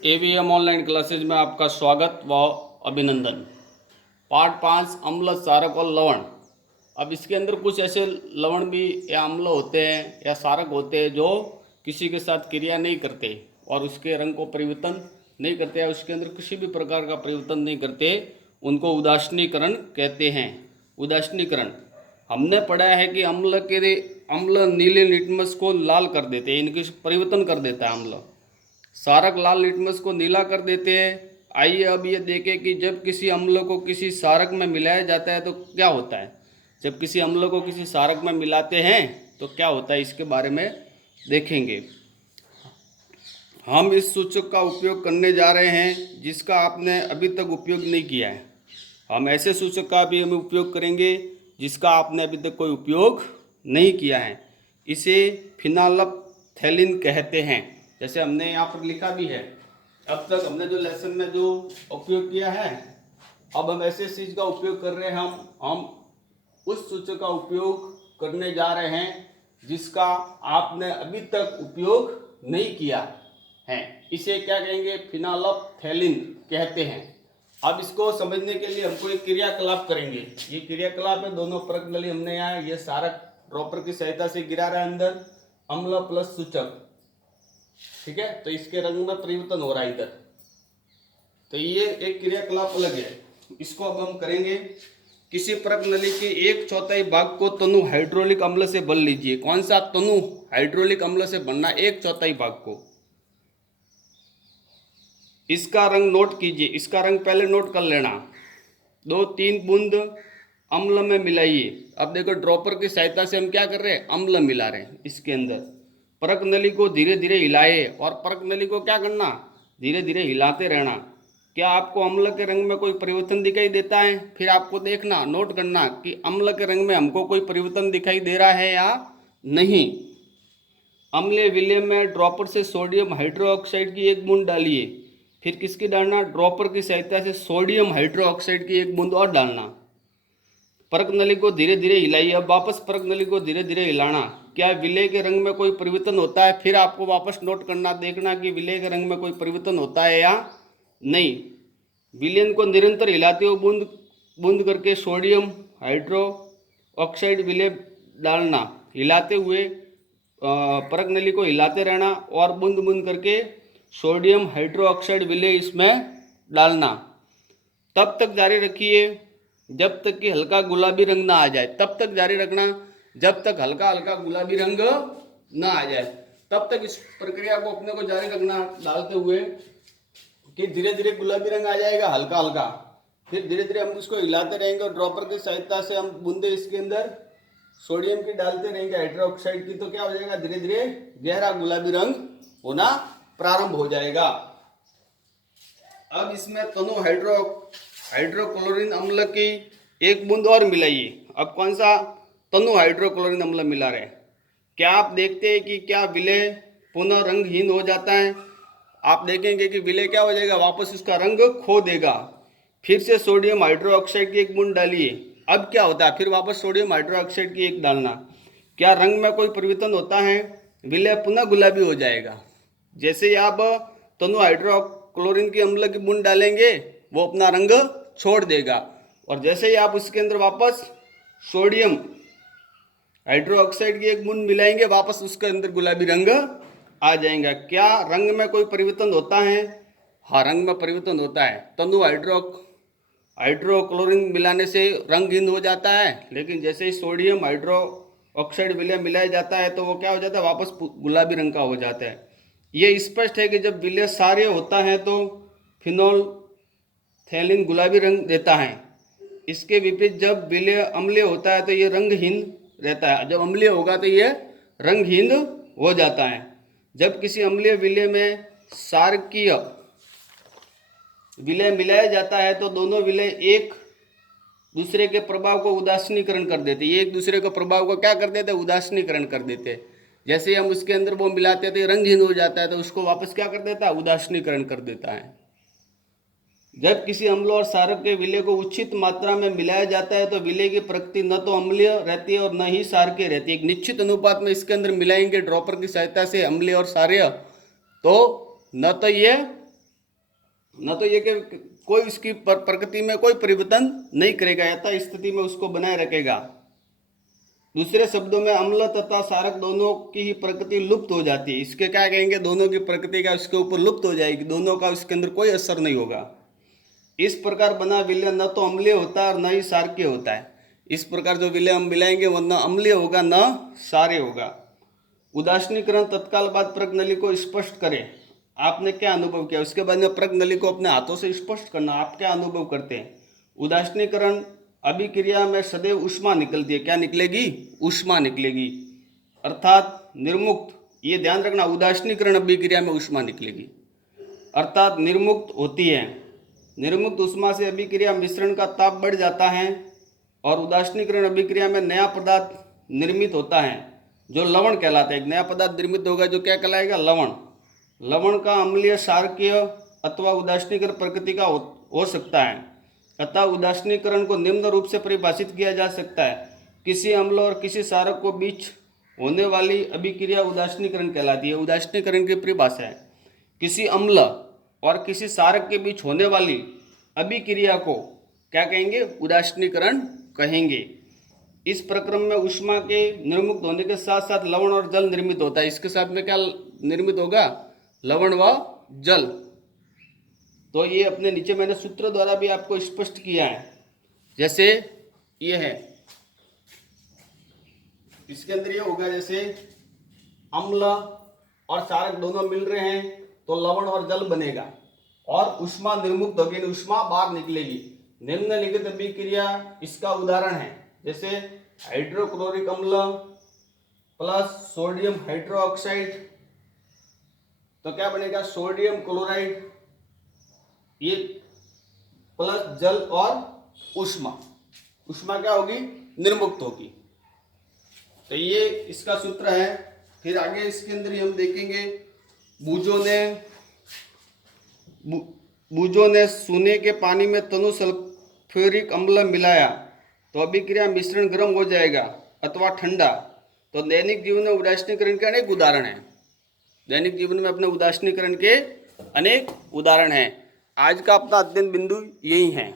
AVM online classes में आपका स्वागत व अभिनंदन। पार्ट 5 अम्ल, क्षारक और लवण। अब इसके अंदर कुछ ऐसे लवण भी या अम्ल होते हैं या क्षारक होते हैं जो किसी के साथ क्रिया नहीं करते और उसके रंग को परिवर्तन नहीं करते या उसके अंदर किसी भी प्रकार का परिवर्तन नहीं करते, उनको उदासीनीकरण कहते हैं। उदासीनीकरण हमने पढ़ा है कि अम्ल नीले लिटमस को लाल कर देते हैं, इनके परिवर्तन कर देता है अम्ल। क्षारक लाल लिटमस को नीला कर देते हैं। आइए अब ये देखें कि जब किसी अम्ल को किसी क्षारक में मिलाया जाता है तो क्या होता है। जब किसी अम्ल को किसी क्षारक में मिलाते हैं तो क्या होता है, इसके बारे में देखेंगे। हम इस सूचक का उपयोग करने जा रहे हैं जिसका आपने अभी तक उपयोग नहीं किया है। हम ऐसे सूचक का भी हम उपयोग करेंगे जिसका आपने अभी तक कोई उपयोग नहीं किया है। इसे फिनालप्थैलिन कहते हैं, जैसे हमने यहाँ पर लिखा भी है। अब तक हमने जो लेसन में जो उपयोग किया है, अब हम ऐसे चीज का उपयोग कर रहे हैं। हम उस सूचक का उपयोग करने जा रहे हैं जिसका आपने अभी तक उपयोग नहीं किया है। इसे क्या कहेंगे? फिनालप्थैलिन कहते हैं। अब इसको समझने के लिए हमको एक क्रियाकलाप करेंगे। ये क्रियाकलाप है, दोनों परत नली हमने यहाँ ये क्षारक ड्रॉपर की सहायता से गिरा रहा है अंदर, अम्ल प्लस सूचक, ठीक है। तो इसके रंग में परिवर्तन हो रहा है इधर, तो ये एक क्रियाकलाप अलग है। इसको अब हम करेंगे। किसी परत नली के 1/4 भाग को तनु हाइड्रोलिक अम्ल से भर लीजिए। कौन सा तनु हाइड्रोलिक अम्ल से भरना? 1/4 भाग को। इसका रंग नोट कीजिए, इसका रंग पहले नोट कर लेना। 2-3 बूंद अम्ल में मिलाइए। अब देखो ड्रॉपर की सहायता से हम क्या कर रहे हैं? अम्ल मिला रहे हैं इसके अंदर। परत नली को धीरे धीरे हिलाए और परत नली को क्या करना? धीरे धीरे हिलाते रहना। क्या आपको अम्ल के रंग में कोई परिवर्तन दिखाई देता है? फिर आपको देखना, नोट करना कि अम्ल के रंग में हमको कोई परिवर्तन दिखाई दे रहा है या नहीं। अम्लीय विलय में ड्रॉपर से सोडियम हाइड्रोक्साइड की 1 बूंद डालिए। फिर किसकी डालना? ड्रॉपर की सहायता से सोडियम हाइड्रोक्साइड की 1 बूंद और डालना। परत नली को धीरे धीरे हिलाइए। अब वापस परत नली को धीरे धीरे हिलाना। क्या विलय के रंग में कोई परिवर्तन होता है? फिर आपको वापस नोट करना, देखना कि विलय के रंग में कोई परिवर्तन होता है या नहीं। विलयन को निरंतर हिलाते हुए बूंद बूंद करके सोडियम हाइड्रो ऑक्साइड विलय डालना। हिलाते हुए परत नली को हिलाते रहना और बूंद बूंद करके सोडियम हाइड्रो ऑक्साइड विलय इसमें डालना। तब तक जारी रखिए जब तक कि हल्का गुलाबी रंग ना आ जाए। तब तक जारी रखना जब तक हल्का हल्का गुलाबी रंग ना आ जाए। तब तक इस प्रक्रिया को अपने को जारी रखना, डालते हुए कि धीरे धीरे गुलाबी रंग आ जाएगा हल्का हल्का। फिर धीरे धीरे हम उसको हिलाते रहेंगे और ड्रॉपर की सहायता से हम बूंदे इसके अंदर सोडियम की डालते रहेंगे, हाइड्रोक्साइड की। तो क्या हो जाएगा? धीरे धीरे गहरा गुलाबी रंग होना प्रारंभ हो जाएगा। अब इसमें तनु हाइड्रोक्लोरिन अम्ल की 1 बूंद और मिलाइए। अब कौन सा? तनु हाइड्रोक्लोरिन अम्ल मिला रहे हैं। क्या आप देखते हैं कि क्या विलय पुनः रंगहीन हो जाता है? आप देखेंगे कि विलय क्या हो जाएगा? वापस उसका रंग खो देगा। फिर से सोडियम हाइड्रोक्साइड की 1 बूंद डालिए। अब क्या होता है? फिर वापस सोडियम हाइड्रोक्साइड की 1 डालना। क्या रंग में कोई परिवर्तन होता है? विलय पुनः गुलाबी हो जाएगा। जैसे ही आप तनु हाइड्रोक्लोरिन की अम्ल की बूंद डालेंगे वो अपना रंग छोड़ देगा, और जैसे ही आप उसके अंदर वापस सोडियम हाइड्रोक्साइड की 1 बूंद मिलाएंगे वापस उसके अंदर गुलाबी रंग आ जाएगा। क्या रंग में कोई परिवर्तन होता है? हाँ, रंग में परिवर्तन होता है। तनु हाइड्रोक्लोरिन मिलाने से रंगहीन हो जाता है, लेकिन जैसे ही सोडियम हाइड्रोक्साइड विलय मिलाया जाता है तो वो क्या हो जाता है? वापस गुलाबी रंग का हो जाता है। ये स्पष्ट है कि जब विलय क्षारीय होता है तो फिनोल्फथैलिन गुलाबी रंग देता है। इसके विपरीत जब विलय अम्लीय होता है तो ये रंगहीन रहता है। जब अम्लीय होगा तो ये रंगहीन हो जाता है। जब किसी अम्लीय विलय में क्षारकीय विलय मिलाया जाता है तो दोनों विलय एक दूसरे के प्रभाव को उदासीनीकरण कर देते। ये एक दूसरे के प्रभाव को क्या कर देते? उदासीनीकरण कर देते। जैसे हम उसके अंदर वो मिलाते हैं तो रंगहीन हो जाता है, तो उसको वापस क्या कर देता है? उदासीनीकरण कर देता है। जब किसी अम्ल और क्षारक के विलय को उचित मात्रा में मिलाया जाता है तो विलय की प्रकृति न तो अम्लीय रहती है और न ही क्षारकीय रहती है। एक निश्चित अनुपात में इसके अंदर मिलाएंगे ड्रॉपर की सहायता से अम्लीय और क्षारीय, तो न तो ये न तो ये कि कोई उसकी प्रकृति में कोई परिवर्तन नहीं करेगा, यथा स्थिति में उसको बनाए रखेगा। दूसरे शब्दों में अम्ल तथा क्षारक दोनों की ही प्रकृति लुप्त हो जाती है। इसके क्या कहेंगे, दोनों की प्रकृति का उसके ऊपर लुप्त हो जाएगी, दोनों का उसके अंदर कोई असर नहीं होगा। इस प्रकार बना विलय न तो अम्लीय होता है और न ही क्षारकीय होता है। इस प्रकार जो विलय हम मिलाएंगे वो न अम्लीय होगा न क्षारीय होगा। उदासीनीकरण तत्काल बाद प्रज्ञनली को स्पष्ट करें। आपने क्या अनुभव किया, उसके बाद में प्रज्ञनली को अपने हाथों से स्पष्ट करना, आप क्या अनुभव करते हैं। उदासीनीकरण अभिक्रिया में सदैव ऊष्मा निकलती है। क्या निकलेगी, ऊष्मा निकलेगी, अर्थात निर्मुक्त। ये ध्यान रखना, उदासीनीकरण अभिक्रिया में ऊष्मा निकलेगी अर्थात निर्मुक्त होती है। निर्मुक्त ऊष्मा से अभिक्रिया मिश्रण का ताप बढ़ जाता है और उदासीनीकरण अभिक्रिया में नया पदार्थ निर्मित होता है जो लवण कहलाता है। एक नया पदार्थ निर्मित होगा जो क्या कहलाएगा, लवण। लवण का अम्लीय, क्षारकीय अथवा उदासीनीकरण प्रकृति का हो सकता है। अतः उदासीनीकरण को निम्न रूप से परिभाषित किया जा सकता है। किसी अम्ल और किसी क्षारक को बीच होने वाली अभिक्रिया उदासीनीकरण कहलाती है। उदासीनीकरण की परिभाषा है, किसी अम्ल और किसी क्षारक के बीच होने वाली अभिक्रिया को क्या कहेंगे, उदासीनीकरण कहेंगे। इस प्रक्रम में ऊष्मा के निर्मुक्त होने के साथ साथ लवण और जल निर्मित होता है। इसके साथ में क्या निर्मित होगा, लवण व जल। तो ये अपने नीचे मैंने सूत्र द्वारा भी आपको स्पष्ट किया है। जैसे ये है, इसके अंदर ये होगा, जैसे अम्ल और क्षारक दोनों मिल रहे हैं तो लवण और जल बनेगा और ऊष्मा निर्मुक्त होगी, ऊष्मा बाहर निकलेगी। निम्नलिखित अभिक्रिया इसका उदाहरण है। जैसे हाइड्रोक्लोरिक अम्ल प्लस सोडियम हाइड्रोक्साइड, तो क्या बनेगा, सोडियम क्लोराइड, ये प्लस जल और ऊष्मा। ऊष्मा क्या होगी, निर्मुक्त होगी। तो ये इसका सूत्र है। फिर आगे इसके अंदर ही हम देखेंगे, बूजो ने सोने के पानी में तनु सल्फ्यूरिक अम्ल मिलाया तो अभिक्रिया मिश्रण गर्म हो जाएगा अथवा ठंडा। तो दैनिक जीवन में उदासीनीकरण के अनेक उदाहरण हैं। दैनिक जीवन में अपने उदासीनीकरण के अनेक उदाहरण हैं। आज का अपना अध्ययन बिंदु यही है।